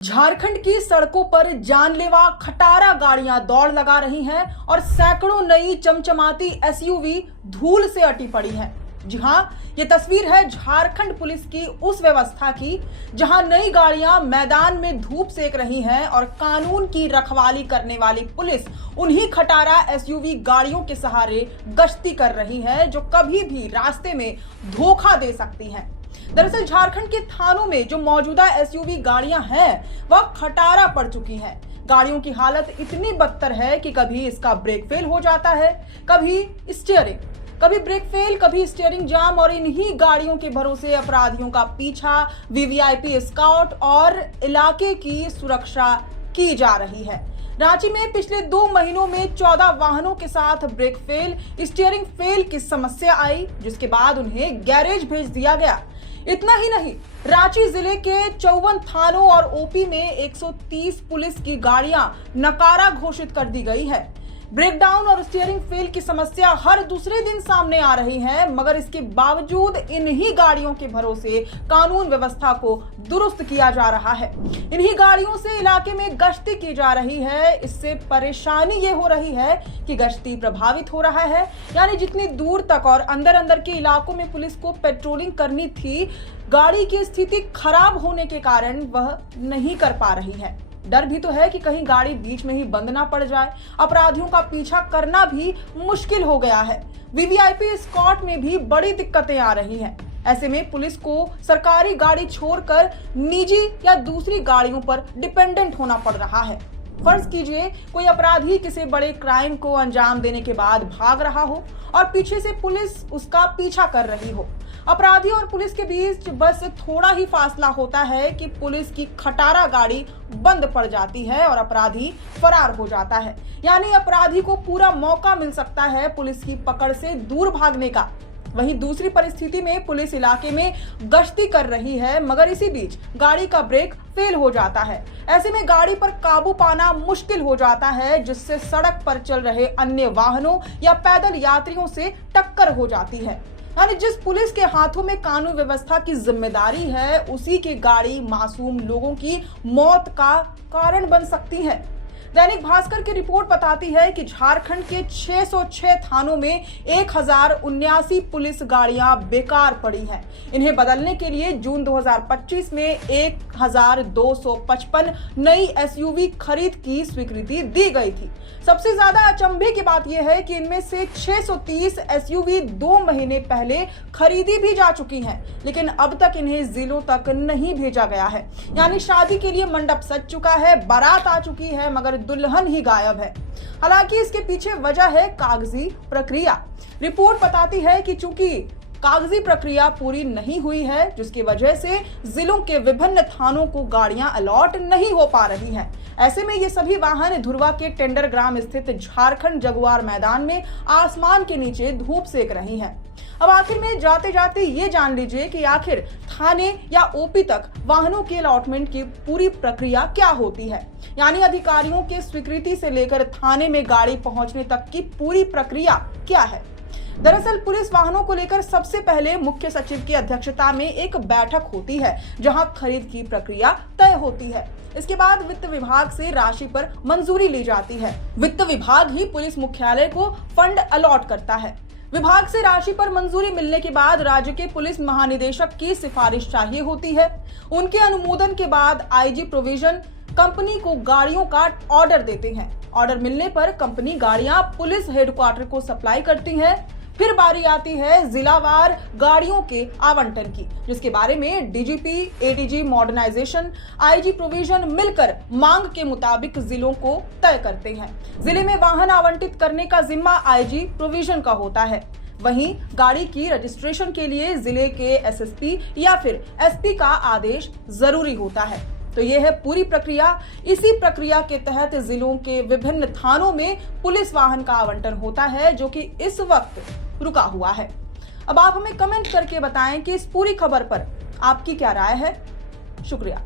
झारखंड की सड़कों पर जानलेवा खटारा गाड़ियां दौड़ लगा रही हैं और सैकड़ों नई चमचमाती एसयूवी धूल से अटी पड़ी हैं। जी हां, ये तस्वीर है झारखंड पुलिस की उस व्यवस्था की जहां नई गाड़ियां मैदान में धूप सेक रही हैं और कानून की रखवाली करने वाली पुलिस उन्हीं खटारा एसयूवी गाड़ियों के सहारे गश्ती कर रही है जो कभी भी रास्ते में धोखा दे सकती हैं। दरअसल झारखंड के थानों में जो मौजूदा एसयूवी गाड़ियां हैं वह खटारा पड़ चुकी हैं। गाड़ियों की हालत इतनी बदतर है कि कभी इसका ब्रेक फेल हो जाता है, कभी ब्रेक फेल, कभी स्टीयरिंग जाम और इन्हीं गाड़ियों के भरोसे अपराधियों का पीछा, वीवीआईपी स्काउट और इलाके की सुरक्षा की जा रही है। रांची में पिछले 2 महीनों में 14 वाहनों के साथ ब्रेक फेल, स्टीयरिंग फेल की समस्या आई, जिसके बाद उन्हें गैरेज भेज दिया गया। इतना ही नहीं, रांची जिले के 54 थानों और ओपी में 130 पुलिस की गाड़ियां नकारा घोषित कर दी गई है। ब्रेकडाउन और स्टीयरिंग फेल की समस्या हर दूसरे दिन सामने आ रही है, मगर इसके बावजूद इन्हीं गाड़ियों के भरोसे कानून व्यवस्था को दुरुस्त किया जा रहा है। इन्हीं गाड़ियों से इलाके में गश्ती की जा रही है। इससे परेशानी ये हो रही है कि गश्ती प्रभावित हो रहा है, यानी जितनी दूर तक और अंदर के इलाकों में पुलिस को पेट्रोलिंग करनी थी, गाड़ी की स्थिति खराब होने के कारण वह नहीं कर पा रही है। डर भी तो है कि कहीं गाड़ी बीच में ही बंद ना पड़ जाए। अपराधियों का पीछा करना भी मुश्किल हो गया है। वीवीआईपी स्क्वाड में भी बड़ी दिक्कतें आ रही हैं। ऐसे में पुलिस को सरकारी गाड़ी छोड़कर निजी या दूसरी गाड़ियों पर डिपेंडेंट होना पड़ रहा है। फर्ज कीजिए कोई अपराधी किसी बड़े क्राइम को अंजाम देने के बाद भाग रहा हो और पीछे से पुलिस उसका पीछा कर रही हो। अपराधी और पुलिस के बीच बस थोड़ा ही फासला होता है कि पुलिस की खटारा गाड़ी बंद पड़ जाती है और अपराधी फरार हो जाता है। यानी अपराधी को पूरा मौका मिल सकता है पुलिस की पकड़ से दूर भागने का। वहीं दूसरी परिस्थिति में पुलिस इलाके में गश्ती कर रही है, मगर इसी बीच गाड़ी का ब्रेक फेल हो जाता है। ऐसे में गाड़ी पर काबू पाना मुश्किल हो जाता है, जिससे सड़क पर चल रहे अन्य वाहनों या पैदल यात्रियों से टक्कर हो जाती है। यानी जिस पुलिस के हाथों में कानून व्यवस्था की जिम्मेदारी है, उसी की गाड़ी मासूम लोगों की मौत का कारण बन सकती है। दैनिक भास्कर की रिपोर्ट बताती है कि झारखंड के 606 थानों में 1079 पुलिस गाड़ियां बेकार पड़ी हैं। इन्हें बदलने के लिए जून 2025 में 1255 नई एसयूवी खरीद की स्वीकृति दी गई थी। सबसे ज्यादा अचंभे की बात यह है कि इनमें से 630 एसयूवी 2 महीने पहले खरीदी भी जा चुकी हैं, लेकिन अब तक इन्हें जिलों तक नहीं भेजा गया है। यानी शादी के लिए मंडप सज चुका है, बारात आ चुकी है, मगर दुल्हन ही गायब है। हालांकि इसके पीछे वजह है कागजी प्रक्रिया। रिपोर्ट बताती है कि चूंकि कागजी प्रक्रिया पूरी नहीं हुई है, जिसकी वजह से जिलों के विभिन्न थानों को गाड़ियां अलॉट नहीं हो पा रही हैं। ऐसे में ये सभी वाहन धुरवा के टेंडर ग्राम स्थित झारखंड जगुआर मैदान में आसमान के नीचे धूप सेक रही हैं। अब आखिर में जाते जाते ये जान लीजिए कि आखिर थाने या ओपी तक वाहनों के अलॉटमेंट की पूरी प्रक्रिया क्या होती है। यानी अधिकारियों के स्वीकृति से लेकर थाने में गाड़ी पहुंचने तक की पूरी प्रक्रिया क्या है। दरअसल पुलिस वाहनों को लेकर सबसे पहले मुख्य सचिव की अध्यक्षता में एक बैठक होती है, जहां खरीद की प्रक्रिया तय होती है। इसके बाद वित्त विभाग से राशि पर मंजूरी ली जाती है। वित्त विभाग ही पुलिस मुख्यालय को फंड अलॉट करता है। विभाग से राशि पर मंजूरी मिलने के बाद राज्य के पुलिस महानिदेशक की सिफारिश चाहिए होती है। उनके अनुमोदन के बाद आईजी प्रोविजन कंपनी को गाड़ियों का ऑर्डर देते हैं। ऑर्डर मिलने पर कंपनी गाड़ियां पुलिस हेडक्वार्टर को सप्लाई करती है। फिर बारी आती है जिलावार गाड़ियों के आवंटन की, जिसके बारे में DGP, ADG modernization, IG provision मिलकर मांग के मुताबिक जिलों को तय करते हैं। जिले में वाहन आवंटित करने का जिम्मा आईजी प्रोविजन का होता है। वहीं गाड़ी की रजिस्ट्रेशन के लिए जिले के एसएसपी या फिर एसपी का आदेश जरूरी होता है। तो ये है पूरी प्रक्रिया। इसी प्रक्रिया के तहत जिलों के विभिन्न थानों में पुलिस वाहन का आवंटन होता है, जो कि इस वक्त रुका हुआ है। अब आप हमें कमेंट करके बताएं कि इस पूरी खबर पर आपकी क्या राय है। शुक्रिया।